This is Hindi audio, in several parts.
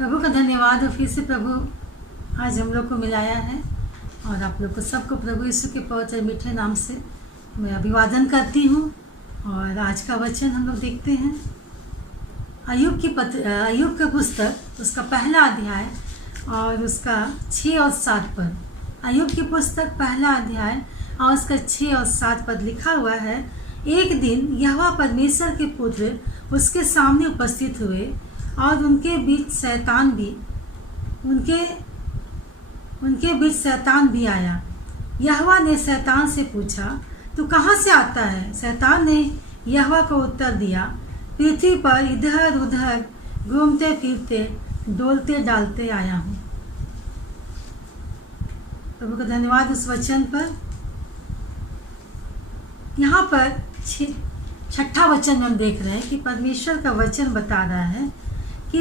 प्रभु का धन्यवाद और फिर से प्रभु आज हम लोग को मिलाया है और आप लोग को सबको प्रभु यीशु के पवित्र मीठे नाम से मैं अभिवादन करती हूँ। और आज का वचन हम लोग देखते हैं अय्यूब का पुस्तक उसका पहला अध्याय और उसका 6 और 7 पद। अय्यूब की पुस्तक पहला अध्याय और उसका 6 और 7 पद लिखा हुआ है। एक दिन यहोवा परमेश्वर के पुत्र उसके सामने उपस्थित हुए और उनके बीच शैतान भी आया। यहोवा ने शैतान से पूछा, तू कहाँ से आता है? शैतान ने यहोवा को उत्तर दिया, पृथ्वी पर इधर उधर घूमते फिरते डोलते डालते आया हूँ। प्रभु का धन्यवाद उस वचन पर। यहाँ पर 6ठा वचन में हम देख रहे हैं कि परमेश्वर का वचन बता रहा है कि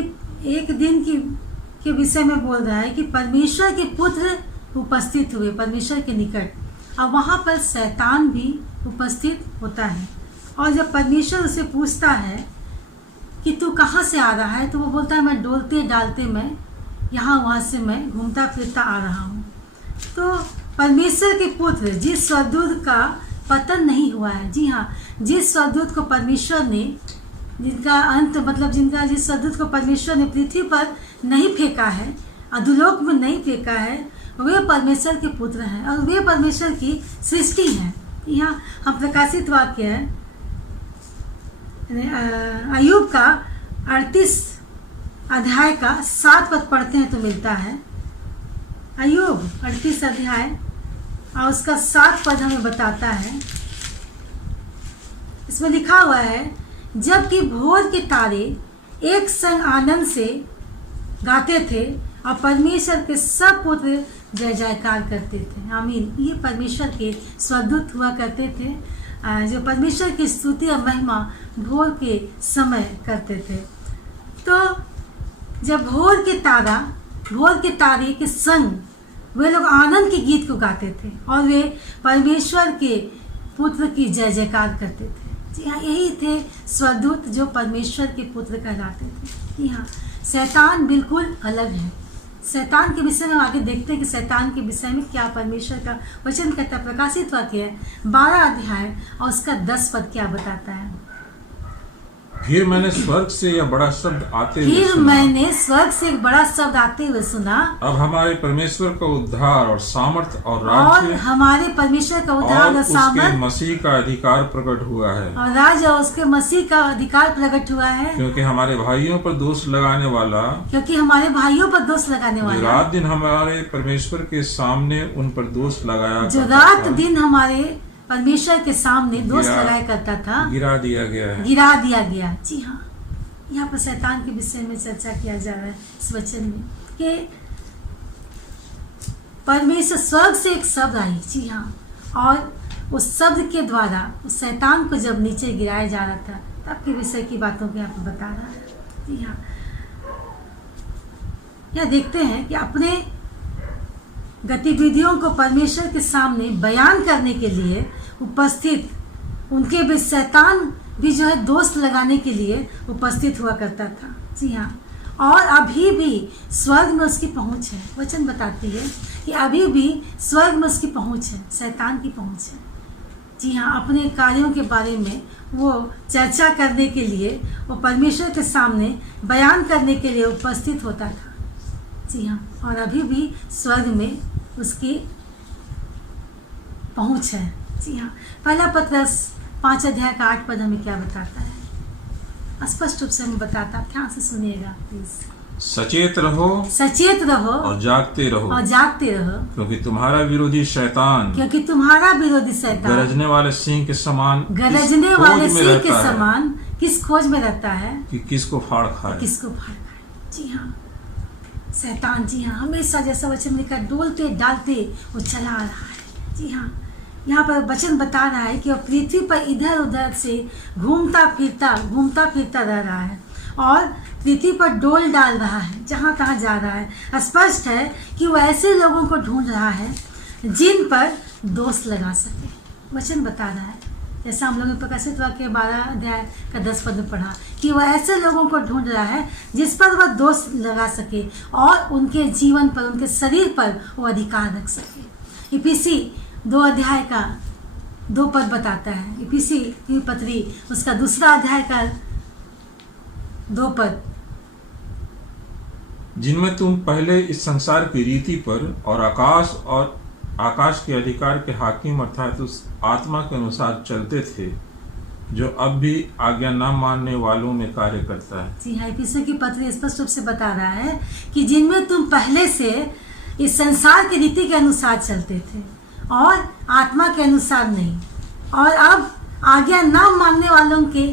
एक दिन के विषय में बोल रहा है कि परमेश्वर के पुत्र उपस्थित हुए परमेश्वर के निकट और वहाँ पर शैतान भी उपस्थित होता है। और जब परमेश्वर उसे पूछता है कि तू कहाँ से आ रहा है, तो वो बोलता है मैं डोलते डालते मैं यहाँ वहाँ से मैं घूमता फिरता आ रहा हूँ। तो परमेश्वर के पुत्र जिस स्वर्गदूत का पतन नहीं हुआ है, जी हाँ, जिस स्वर्गदूत को परमेश्वर ने जिस स्वर्गदूत को परमेश्वर ने पृथ्वी पर नहीं फेंका है, अधोलोक में नहीं फेंका है, वे परमेश्वर के पुत्र हैं और वे परमेश्वर की सृष्टि हैं। यहाँ हम प्रकाशित वाक्य है अय्यूब का 38 अध्याय का 7 पद पढ़ते हैं तो मिलता है। अय्यूब 38 अध्याय और उसका 7 पद हमें बताता है। इसमें लिखा हुआ है, जबकि भोर के तारे एक संग आनंद से गाते थे और परमेश्वर के सब पुत्र जय जयकार करते थे। आमीन। ये परमेश्वर के स्वर्गदूत हुआ करते थे जो परमेश्वर की स्तुति और महिमा भोर के समय करते थे। तो जब भोर के तारे के संग वे लोग आनंद के गीत को गाते थे और वे परमेश्वर के पुत्र की जय जयकार करते थे। जी हाँ, यही थे स्वर्गदूत जो परमेश्वर के पुत्र कहलाते थे। जी हाँ, शैतान बिल्कुल अलग है। शैतान के विषय में आगे देखते हैं कि शैतान के विषय में क्या परमेश्वर का वचन कहता है। प्रकाशित वाक्य है 12 अध्याय और उसका 10 पद क्या बताता है। फिर मैंने स्वर्ग से एक बड़ा शब्द आते हुए सुना, अब हमारे परमेश्वर का उद्धार और सामर्थ और राज्य हमारे परमेश्वर का उद्धार और सामर्थ मसीह का अधिकार प्रकट हुआ है और राज्य और उसके मसीह का अधिकार प्रकट हुआ है। क्योंकि हमारे भाइयों पर दोष लगाने वाला रात दिन हमारे परमेश्वर के सामने उन पर दोष लगाया, जो रात दिन हमारे परमेश्वर के सामने दोष लगाया करता था, गिरा दिया गया। जी हाँ, यहाँ पर शैतान के विषय में चर्चा किया जा रहा है इस वचन में कि परमेश्वर स्वर्ग से एक शब्द आई। जी हाँ, और उस शब्द के द्वारा उस शैतान को जब नीचे गिराया जा रहा था तब के विषय की बातों को यहाँ पर बता रहा है। जी हाँ, यह देखते हैं कि अपने गतिविधियों को परमेश्वर के सामने बयान करने के लिए उपस्थित उनके भी शैतान भी जो है दोष लगाने के लिए उपस्थित हुआ करता था। जी हाँ, और अभी भी स्वर्ग में उसकी पहुंच है। वचन बताती है कि अभी भी स्वर्ग में उसकी पहुंच है, शैतान की पहुंच है। जी हाँ, अपने कार्यों के बारे में वो चर्चा करने के लिए, वो परमेश्वर के सामने बयान करने के लिए उपस्थित होता था। जी हाँ, और अभी भी स्वर्ग में उसकी पहुंच है। जी हाँ, पहला पत्रस 5 अध्याय का 8 पद हमें क्या बताता है, स्पष्ट रूप से हमें बताता है। ध्यान से सुनिएगा प्लीज। सचेत रहो और जागते रहो क्योंकि तुम्हारा विरोधी शैतान गरजने वाले सिंह के समान किस खोज में रहता है कि किसको फाड़ खाए। जी हाँ, शैतान जी हाँ हमेशा जैसा वचन लिखा डोलते डालते वो चला रहा है। जी हाँ, यहाँ पर वचन बता रहा है कि वो पृथ्वी पर इधर उधर से घूमता फिरता रह रहा है और पृथ्वी पर डोल डाल रहा है, जहाँ तहाँ जा रहा है। स्पष्ट है कि वो ऐसे लोगों को ढूंढ रहा है जिन पर दोष लगा सके। वचन बता रहा है जैसा हम लोगों ने प्रकाशित वाक्य 12 अध्याय का 10 पद में पढ़ा कि वह ऐसे लोगों को ढूंढ रहा है जिस पर वह दोष लगा सके और उनके जीवन पर, उनके शरीर पर वो अधिकार रख सके। इफिसी 2 अध्याय का 2 पद बताता है। इफिसी की पत्री उसका 2 अध्याय का 2 पद, जिनमें तुम पहले इस संसार की रीति पर और आकाश के अधिकार के हाकिम अर्थात उस आत्मा के अनुसार चलते थे जो अब भी आज्ञा न मानने वालों में कार्य करता है। जी हाँ, इफिसियों की पत्री स्पष्ट रूप से बता रहा है कि जिनमें तुम पहले से इस संसार की रीति के अनुसार चलते थे और आत्मा के अनुसार नहीं, और अब आज्ञा न मानने वालों के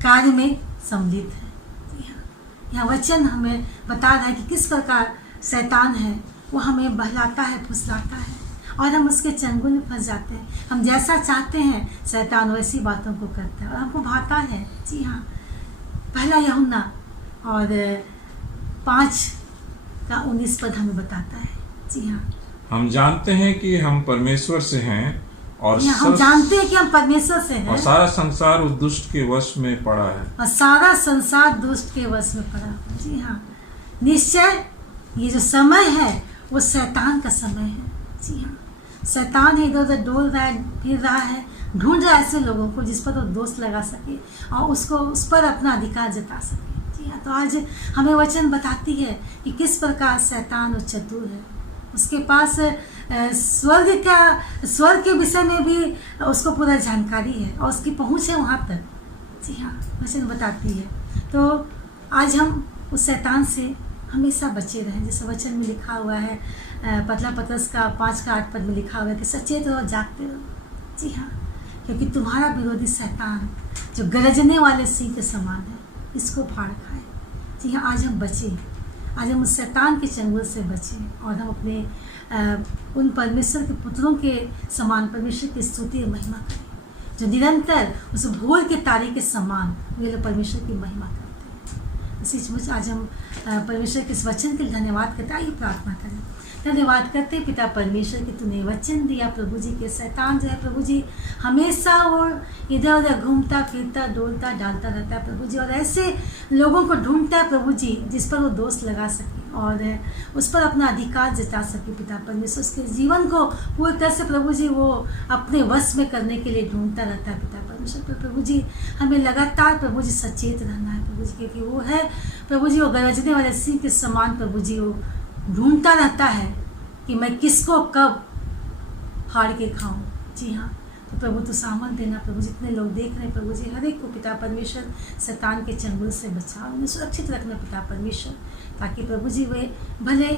कार्य में सम्मिलित है। यहाँ वचन हमें बता रहा है कि किस प्रकार शैतान है वो हमें बहलाता है, फुसलाता है और हम उसके चंगुल में फंस जाते हैं। हम जैसा चाहते हैं शैतान वैसी बातों को करता है और हमको भाता है। जी हाँ, 1 यूहन्ना और 5 का 19 पद हमें बताता है। जी हाँ, हम जानते हैं कि हम परमेश्वर से हैं और हम जानते हैं कि हम परमेश्वर से हैं और सारा संसार उस दुष्ट के वश में पड़ा है, और सारा संसार दुष्ट के वश में पड़ा है। जी हाँ, निश्चय ये जो समय है वो शैतान का समय है। जी हाँ, शैतान इधर उधर डोल रहा है, फिर रहा है, ढूंढ रहा है ऐसे लोगों को जिस पर वो दोष लगा सके और उसको उस पर अपना अधिकार जता सके। जी हाँ, तो आज हमें वचन बताती है कि किस प्रकार शैतान और चतुर है। उसके पास स्वर्ग के विषय में भी उसको पूरा जानकारी है और उसकी पहुंच है वहाँ तक। जी हाँ, वचन बताती है। तो आज हम उस शैतान से हमेशा बचे रहें, जैसे वचन में लिखा हुआ है पतला पत्रस का 5 का 8 पद में लिखा हुआ है कि सचेत रहो, जागते रहो। जी हाँ, क्योंकि तुम्हारा विरोधी शैतान जो गरजने वाले सिंह के समान है, इसको फाड़ खाए। जी हाँ, आज हम बचें, आज हम उस शैतान के चंगुल से बचें और हम अपने उन परमेश्वर के पुत्रों के समान परमेश्वर की स्तुति और महिमा करें, जो निरंतर उस भोर के तारे के समान वे लोग परमेश्वर की महिमा करते हैं। इसी मुझे आज हम परमेश्वर के इस वचन के लिए धन्यवाद करते हैं। आइए प्रार्थना करें। धन्यवाद करते पिता परमेश्वर कि तूने वचन दिया प्रभु जी के। शैतान जो है प्रभु जी हमेशा वो इधर उधर घूमता फिरता डोलता डालता रहता है प्रभु जी, और ऐसे लोगों को ढूंढता है प्रभु जी जिस पर वो दोष लगा सके और उस पर अपना अधिकार जता सके पिता परमेश्वर। उसके जीवन को पूरी तरह से प्रभु जी वो अपने वश में करने के लिए ढूंढता रहता है पिता परमेश्वर। पर प्रभु जी हमें लगातार प्रभु जी सचेत रहना है प्रभु जी, क्योंकि वो है प्रभु जी वो गरजने वाले सिंह के समान प्रभु जी वो ढूंढता रहता है कि मैं किसको कब फाड़ के खाऊं। जी हाँ, तो प्रभु तो सामन देना प्रभु, जितने लोग देख रहे हैं प्रभु जी हर एक को पिता परमेश्वर शैतान के चंगुल से बचाओ, उन्हें सुरक्षित रखना पिता परमेश्वर, ताकि प्रभु जी वे भले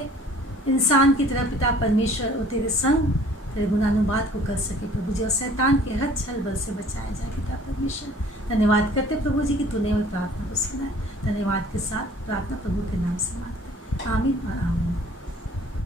इंसान की तरह पिता परमेश्वर वो तेरे संग तेरे गुणानुवाद को कर सके प्रभु जी, और शैतान के हर छल बल से बचाया जाए पिता परमेश्वर। धन्यवाद करते प्रभु जी कि तूने वो प्रार्थना को सुना है। धन्यवाद के साथ प्रार्थना प्रभु के नाम से मांगते, आमीन और आमीन।